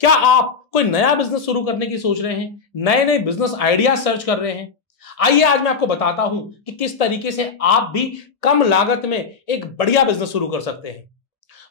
क्या आप कोई नया बिजनेस शुरू करने की सोच रहे हैं, नए नए बिजनेस आइडिया सर्च कर रहे हैं? आइए आज मैं आपको बताता हूं कि किस तरीके से आप भी कम लागत में एक बढ़िया बिजनेस शुरू कर सकते हैं।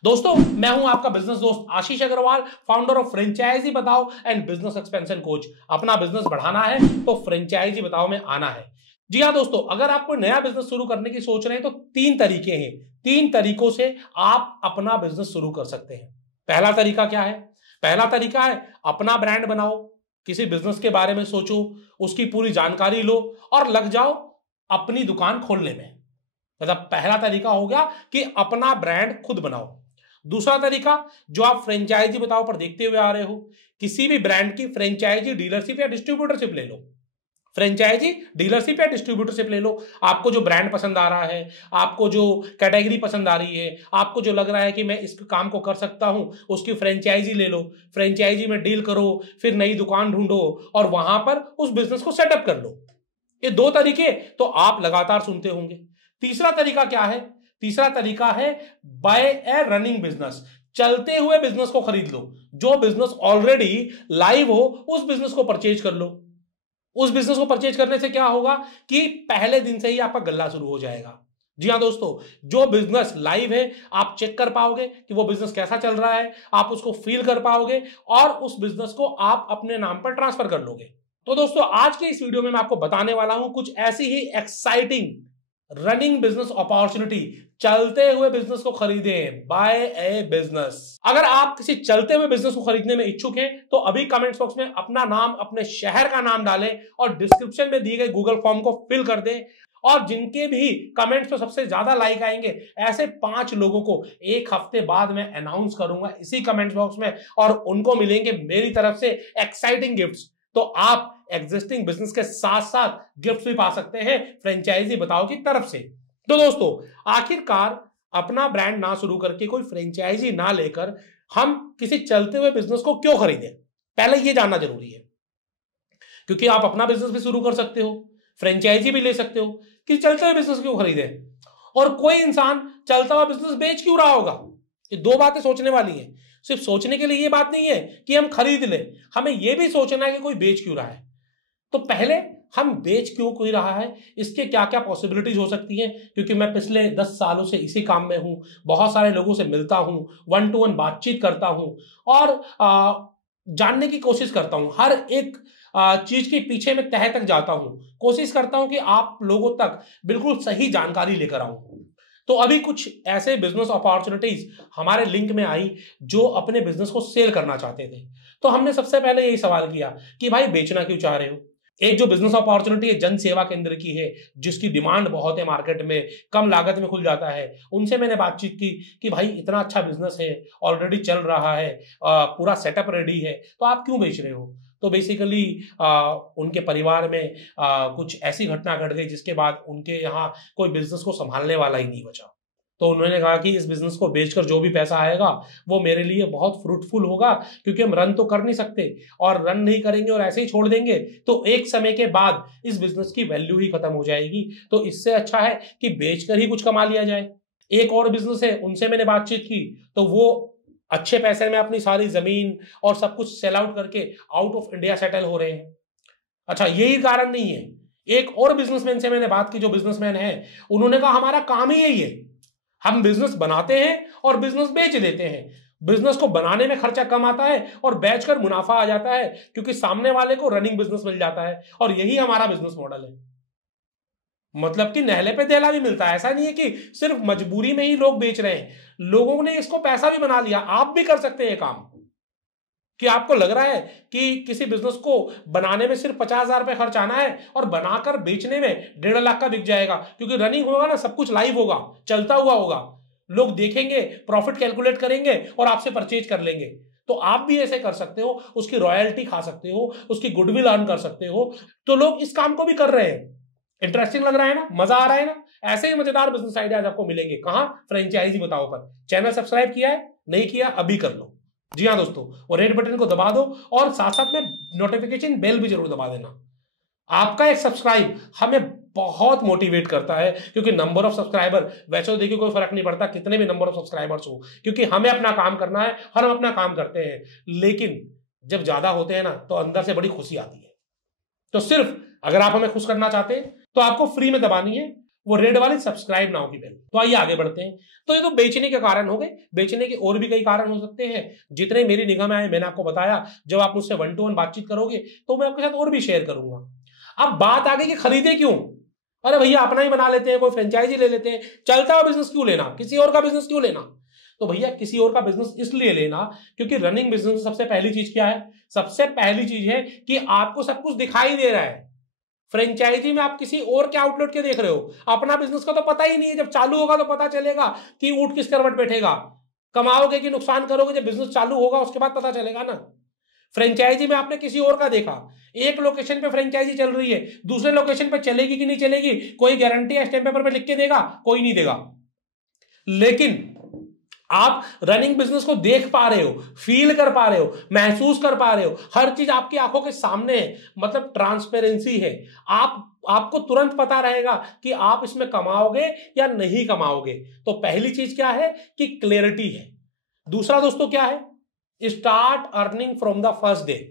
दोस्तों, मैं हूं आपका बिजनेस दोस्त आशीष अग्रवाल, फाउंडर ऑफ फ्रेंचाइजी बताओ एंड बिजनेस एक्सपेंशन कोच। अपना बिजनेस बढ़ाना है तो फ्रेंचाइजी बताओ में आना है। जी हाँ दोस्तों, अगर आप कोई नया बिजनेस शुरू करने की सोच रहे हैं तो तीन तरीके हैं। तीन तरीकों से आप अपना बिजनेस शुरू कर सकते हैं। पहला तरीका क्या है? पहला तरीका है अपना ब्रांड बनाओ। किसी बिजनेस के बारे में सोचो, उसकी पूरी जानकारी लो और लग जाओ अपनी दुकान खोलने में। मतलब पहला तरीका हो गया कि अपना ब्रांड खुद बनाओ। दूसरा तरीका जो आप फ्रेंचाइजी बताओ पर देखते हुए आ रहे हो, किसी भी ब्रांड की फ्रेंचाइजी डीलरशिप या डिस्ट्रीब्यूटरशिप ले लो। फ्रेंचाइजी डीलरशिप या डिस्ट्रीब्यूटरशिप ले लो। आपको जो ब्रांड पसंद आ रहा है, आपको जो कैटेगरी पसंद आ रही है, आपको जो लग रहा है कि मैं इस काम को कर सकता हूं, उसकी फ्रेंचाइजी ले लो। फ्रेंचाइजी में डील करो, फिर नई दुकान ढूंढो और वहां पर उस बिजनेस को सेटअप कर लो। ये दो तरीके तो आप लगातार सुनते होंगे। तीसरा तरीका क्या है? तीसरा तरीका है बाय ए रनिंग बिजनेस। चलते हुए बिजनेस को खरीद लो। जो बिजनेस ऑलरेडी लाइव हो उस बिजनेस को परचेज कर लो। उस बिजनेस को परचेज करने से क्या होगा कि पहले दिन से ही आपका गल्ला शुरू हो जाएगा। जी हाँ दोस्तों, जो बिजनेस लाइव है आप चेक कर पाओगे कि वो बिजनेस कैसा चल रहा है, आप उसको फील कर पाओगे और उस बिजनेस को आप अपने नाम पर ट्रांसफर कर लोगे। तो दोस्तों, आज के इस वीडियो में मैं आपको बताने वाला हूं कुछ ऐसी ही एक्साइटिंग रनिंग बिजनेस अपॉर्चुनिटी। चलते हुए बिजनेस को खरीदें, बाय ए बिजनेस। अगर आप किसी चलते हुए बिजनेस को खरीदने में इच्छुक हैं तो अभी कमेंट बॉक्स में अपना नाम, अपने शहर का नाम डालें और डिस्क्रिप्शन में दिए गए गूगल फॉर्म को फिल कर दें। और जिनके भी कमेंट्स पे सबसे ज्यादा लाइक आएंगे, ऐसे 5 लोगों को एक हफ्ते बाद मैं अनाउंस करूंगा इसी कमेंट बॉक्स में और उनको मिलेंगे मेरी तरफ से एक्साइटिंग गिफ्ट्स। तो आप एग्जिस्टिंग बिजनेस के साथ साथ गिफ्ट भी पा सकते हैं फ्रेंचाइजी बताओ की तरफ से। तो दोस्तों, आखिरकार अपना ब्रांड ना शुरू करके, कोई फ्रेंचाइजी ना लेकर हम किसी चलते हुए बिजनेस को क्यों खरीदें? पहले ये जानना जरूरी है, क्योंकि आप अपना बिजनेस भी शुरू कर सकते हो, फ्रेंचाइजी भी ले सकते हो। कि चलते हुए बिजनेस क्यों खरीदें? और कोई इंसान चलता हुआ बिजनेस बेच क्यों रहा होगा? ये दो बातें सोचने वाली हैं। सिर्फ सोचने के लिए ये बात नहीं है कि हम खरीद लें, हमें यह भी सोचना है कि कोई बेच क्यों रहा है। तो पहले हम बेच क्यों कोई रहा है, इसके क्या क्या पॉसिबिलिटीज हो सकती हैं। क्योंकि मैं पिछले 10 सालों से इसी काम में हूं, बहुत सारे लोगों से मिलता हूं, 1 to 1 बातचीत करता हूं और जानने की कोशिश करता हूं। हर एक चीज के पीछे में तह तक जाता हूं, कोशिश करता हूं कि आप लोगों तक बिल्कुल सही जानकारी लेकर आऊं। तो अभी कुछ ऐसे बिजनेस अपॉर्चुनिटीज हमारे लिंक में आई जो अपने बिजनेस को सेल करना चाहते थे। तो हमने सबसे पहले यही सवाल किया कि भाई बेचना क्यों चाह रहे हो? एक जो बिजनेस अपॉर्चुनिटी है जन सेवा केंद्र की है, जिसकी डिमांड बहुत है मार्केट में, कम लागत में खुल जाता है। उनसे मैंने बातचीत की कि भाई इतना अच्छा बिजनेस है, ऑलरेडी चल रहा है, पूरा सेटअप रेडी है, तो आप क्यों बेच रहे हो? तो बेसिकली उनके परिवार में कुछ ऐसी घटना घट गई जिसके बाद उनके यहाँ कोई बिजनेस को संभालने वाला ही नहीं बचा। तो उन्होंने कहा कि इस बिजनेस को बेचकर जो भी पैसा आएगा वो मेरे लिए बहुत फ्रूटफुल होगा, क्योंकि हम रन तो कर नहीं सकते, और रन नहीं करेंगे और ऐसे ही छोड़ देंगे तो एक समय के बाद इस बिजनेस की वैल्यू ही खत्म हो जाएगी। तो इससे अच्छा है कि बेचकर ही कुछ कमा लिया जाए। एक और बिजनेस है, उनसे मैंने बातचीत की तो वो अच्छे पैसे में अपनी सारी जमीन और सब कुछ सेल आउट करके आउट ऑफ इंडिया सेटल हो रहे हैं। अच्छा, यही कारण नहीं है, एक और बिजनेसमैन से मैंने बात की जो बिजनेसमैन है, उन्होंने कहा हमारा काम ही यही है, हम बिजनेस बनाते हैं और बिजनेस बेच देते हैं। बिजनेस को बनाने में खर्चा कम आता है और बेचकर मुनाफा आ जाता है, क्योंकि सामने वाले को रनिंग बिजनेस मिल जाता है। और यही हमारा बिजनेस मॉडल है। मतलब कि नहले पे दहला भी मिलता है। ऐसा नहीं है कि सिर्फ मजबूरी में ही लोग बेच रहे हैं, लोगों ने इसको पैसा भी बना लिया। आप भी कर सकते हैं काम कि आपको लग रहा है कि किसी बिजनेस को बनाने में सिर्फ 50,000 रुपए खर्च आना है और बनाकर बेचने में 1.5 लाख का बिक जाएगा, क्योंकि रनिंग होगा ना, सब कुछ लाइव होगा, चलता हुआ होगा, लोग देखेंगे, प्रॉफिट कैलकुलेट करेंगे और आपसे परचेज कर लेंगे। तो आप भी ऐसे कर सकते हो, उसकी रॉयल्टी खा सकते हो, उसकी गुडविल अर्न कर सकते हो। तो लोग इस काम को भी कर रहे हैं। इंटरेस्टिंग लग रहा है ना, मजा आ रहा है ना? ऐसे ही मजेदार बिजनेस आइडियाज आपको मिलेंगे। कहां? फ्रेंचाइजी बताओ पर। चैनल सब्सक्राइब किया है? नहीं किया? अभी कर लो। जी हाँ दोस्तों, वो रेड बटन को दबा दो और साथ साथ में नोटिफिकेशन बेल भी जरूर दबा देना। आपका एक सब्सक्राइब हमें बहुत मोटिवेट करता है, क्योंकि नंबर ऑफ सब्सक्राइबर वैसे तो देखिए कोई फर्क नहीं पड़ता कितने भी नंबर ऑफ सब्सक्राइबर्स हो, क्योंकि हमें अपना काम करना है और हम अपना काम करते हैं। लेकिन जब ज्यादा होते हैं ना तो अंदर से बड़ी खुशी आती है। तो सिर्फ अगर आप हमें खुश करना चाहते हैं तो आपको फ्री में दबानी है वो रेड वाली सब्सक्राइब नाउ की बेल। तो आइए आगे बढ़ते हैं। तो ये तो बेचने के कारण हो गए, बेचने के और भी कई कारण हो सकते हैं जितने मेरी निगाह में आए मैंने आपको बताया। जब आप मुझसे 1 to 1 बातचीत करोगे तो मैं आपके साथ और भी शेयर करूंगा। अब बात आ गई कि खरीदे क्यों? अरे भैया अपना ही बना लेते हैं, कोई फ्रेंचाइजी ले लेते हैं, चलता हुआ बिजनेस क्यों लेना, किसी और का बिजनेस क्यों लेना? तो भैया किसी और का बिजनेस इसलिए लेना क्योंकि रनिंग बिजनेस में सबसे पहली चीज क्या है? सबसे पहली चीज है कि आपको सब कुछ दिखाई दे रहा है। फ्रेंचाइजी में आप किसी और के आउटलेट के देख रहे हो, अपना बिजनेस का तो पता ही नहीं है। जब चालू होगा तो पता चलेगा कि ऊंट किस करवट बैठेगा, कमाओगे कि नुकसान करोगे, जब बिजनेस चालू होगा उसके बाद पता चलेगा ना। फ्रेंचाइजी में आपने किसी और का देखा, एक लोकेशन पे फ्रेंचाइजी चल रही है, दूसरे लोकेशन पे चलेगी कि नहीं चलेगी कोई गारंटी या स्टैम्प पेपर पे लिख के देगा? कोई नहीं देगा। लेकिन आप रनिंग बिजनेस को देख पा रहे हो, फील कर पा रहे हो, महसूस कर पा रहे हो, हर चीज आपकी आंखों के सामने है, मतलब ट्रांसपेरेंसी है। आपको तुरंत पता रहेगा कि आप इसमें कमाओगे या नहीं कमाओगे। तो पहली चीज क्या है कि क्लैरिटी है। दूसरा दोस्तों क्या है? Start earning from the first day.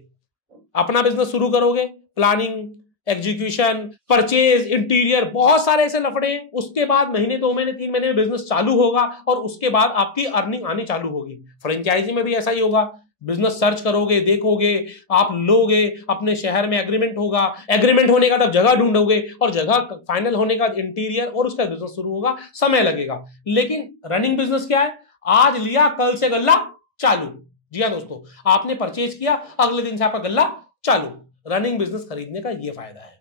अपना बिजनेस शुरू करोगे, प्लानिंग, एग्जीक्यूशन, परचेज, इंटीरियर, बहुत सारे ऐसे लफड़े हैं। उसके बाद महीने, 2 महीने, 3 महीने में बिजनेस चालू होगा और उसके बाद आपकी अर्निंग आनी चालू होगी। फ्रेंचाइजी में भी ऐसा ही होगा। बिजनेस सर्च करोगे, देखोगे, आप लोगे, अपने शहर में एग्रीमेंट होगा, एग्रीमेंट होने का तब जगह ढूंढोगे और जगह फाइनल होने का इंटीरियर और उसका बिजनेस शुरू होगा, समय लगेगा। लेकिन रनिंग बिजनेस क्या है? आज लिया कल से गल्ला चालू। जी हाँ दोस्तों, आपने परचेज किया, अगले दिन से आपका गल्ला चालू। रनिंग बिजनेस खरीदने का यह फायदा है।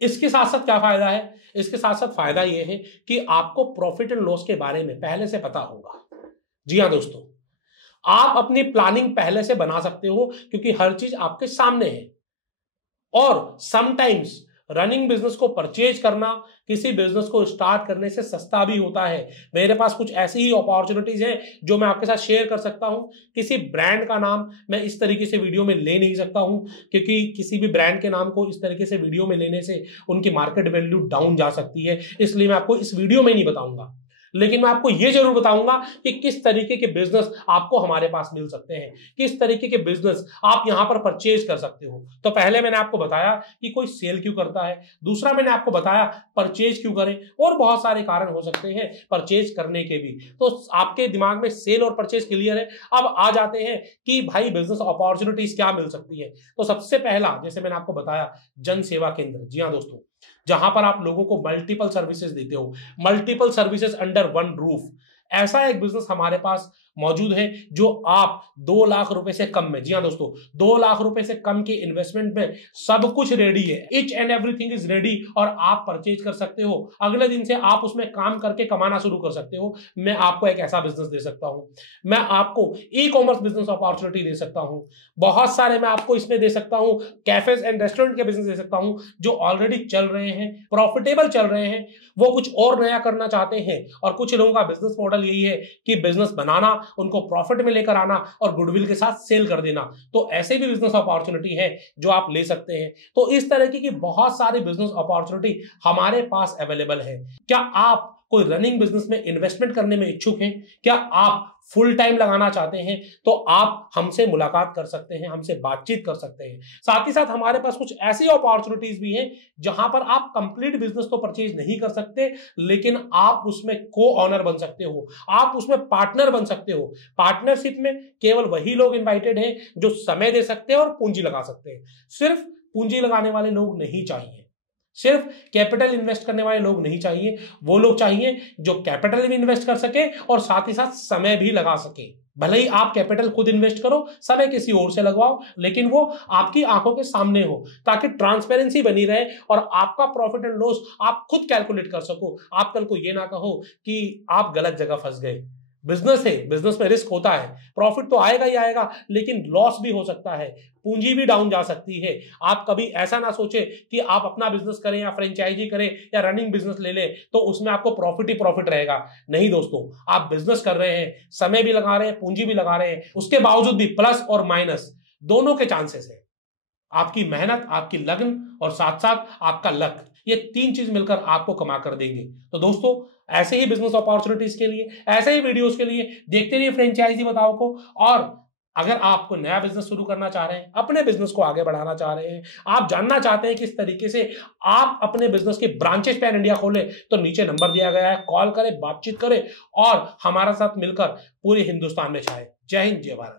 इसके साथ साथ क्या फायदा है? इसके साथ साथ फायदा यह है कि आपको प्रॉफिट एंड लॉस के बारे में पहले से पता होगा। जी हाँ दोस्तों, आप अपनी प्लानिंग पहले से बना सकते हो क्योंकि हर चीज आपके सामने है। और समटाइम्स रनिंग बिजनेस को परचेज करना किसी बिजनेस को स्टार्ट करने से सस्ता भी होता है। मेरे पास कुछ ऐसी ही अपॉर्चुनिटीज हैं जो मैं आपके साथ शेयर कर सकता हूं। किसी ब्रांड का नाम मैं इस तरीके से वीडियो में ले नहीं सकता हूं क्योंकि किसी भी ब्रांड के नाम को इस तरीके से वीडियो में लेने से उनकी मार्केट वैल्यू डाउन जा सकती है, इसलिए मैं आपको इस वीडियो में नहीं बताऊंगा। लेकिन मैं आपको यह जरूर बताऊंगा कि किस तरीके के बिजनेस आपको हमारे पास मिल सकते हैं, किस तरीके के बिजनेस आप यहां पर परचेज कर सकते हो। तो पहले मैंने आपको बताया कि कोई सेल क्यों करता है, दूसरा मैंने आपको बताया परचेज क्यों करें, और बहुत सारे कारण हो सकते हैं परचेज करने के भी। तो आपके दिमाग में सेल और परचेज क्लियर है। अब आ जाते हैं कि भाई बिजनेस अपॉर्चुनिटीज क्या मिल सकती है। तो सबसे पहला, जैसे मैंने आपको बताया, जन सेवा केंद्र। जी हाँ दोस्तों, जहां पर आप लोगों को मल्टीपल सर्विसेज देते हो, multiple services under one roof. ऐसा एक बिजनेस हमारे पास मौजूद है जो आप 2 लाख रुपए से कम में, जी हाँ दोस्तों, 2 लाख रुपए से कम के इन्वेस्टमेंट में सब कुछ रेडी है, each and everything is ready, और आप परचेज कर सकते हो। अगले दिन से आप उसमें काम करके कमाना शुरू कर सकते हो। मैं आपको एक ऐसा बिजनेस दे सकता हूं। मैं आपको ई कॉमर्स बिजनेस अपॉर्चुनिटी दे सकता हूं। बहुत सारे मैं आपको इसमें दे सकता हूं। कैफेज एंड रेस्टोरेंट के बिजनेस दे सकता हूं जो ऑलरेडी चल रहे हैं, प्रॉफिटेबल चल रहे हैं। वो कुछ और नया करना चाहते हैं, और कुछ लोगों का बिजनेस मॉडल यही है कि बिजनेस बनाना, उनको प्रॉफिट में लेकर आना और गुडविल के साथ सेल कर देना। तो ऐसे भी बिजनेस अपॉर्चुनिटी है जो आप ले सकते हैं। तो इस तरह की बहुत सारी बिजनेस अपॉर्चुनिटी हमारे पास अवेलेबल है। क्या आप कोई रनिंग बिजनेस में इन्वेस्टमेंट करने में इच्छुक हैं? क्या आप फुल टाइम लगाना चाहते हैं? तो आप हमसे मुलाकात कर सकते हैं, हमसे बातचीत कर सकते हैं। साथ ही साथ हमारे पास कुछ ऐसी अपॉर्चुनिटीज भी हैं जहां पर आप कंप्लीट बिजनेस तो परचेज नहीं कर सकते, लेकिन आप उसमें को ऑनर बन सकते हो, आप उसमें पार्टनर बन सकते हो। पार्टनरशिप में केवल वही लोग इन्वाइटेड हैं जो समय दे सकते हैं और पूंजी लगा सकते हैं। सिर्फ पूंजी लगाने वाले लोग नहीं चाहिए, सिर्फ कैपिटल इन्वेस्ट करने वाले लोग नहीं चाहिए। वो लोग चाहिए जो कैपिटल भी इन्वेस्ट कर सके और साथ ही साथ समय भी लगा सके। भले ही आप कैपिटल खुद इन्वेस्ट करो, समय किसी और से लगवाओ, लेकिन वो आपकी आंखों के सामने हो, ताकि ट्रांसपेरेंसी बनी रहे और आपका प्रॉफिट एंड लॉस आप खुद कैलकुलेट कर सको। आप कल को ये ना कहो कि आप गलत जगह फंस गए। बिजनेस है, बिजनेस में रिस्क होता है, प्रॉफिट तो आएगा ही आएगा, लेकिन लॉस भी हो सकता है, पूंजी भी डाउन जा सकती है। आप कभी ऐसा ना सोचे कि आप अपना बिजनेस करें या फ्रेंचाइजी करें या रनिंग बिजनेस ले लें तो उसमें आपको प्रॉफिट ही प्रॉफिट रहेगा। नहीं दोस्तों, आप बिजनेस कर रहे हैं, समय भी लगा रहे हैं, पूंजी भी लगा रहे हैं, उसके बावजूद भी प्लस और माइनस दोनों के चांसेस है। आपकी मेहनत, आपकी लगन और साथ साथ आपका लक, ये 3 चीज मिलकर आपको कमा कर देंगे। तो दोस्तों, ऐसे ही बिजनेस अपॉर्चुनिटीज के लिए, ऐसे ही वीडियोस के लिए देखते रहिए फ्रेंचाइजी बताओ को। और अगर आप कोई नया बिजनेस शुरू करना चाह रहे हैं, अपने बिजनेस को आगे बढ़ाना चाह रहे हैं, आप जानना चाहते हैं किस तरीके से आप अपने बिजनेस के ब्रांचेस पैन इंडिया खोलें, तो नीचे नंबर दिया गया है, कॉल करें, बातचीत करें और हमारे साथ मिलकर पूरे हिंदुस्तान में छाए। जय हिंद, जय भारत।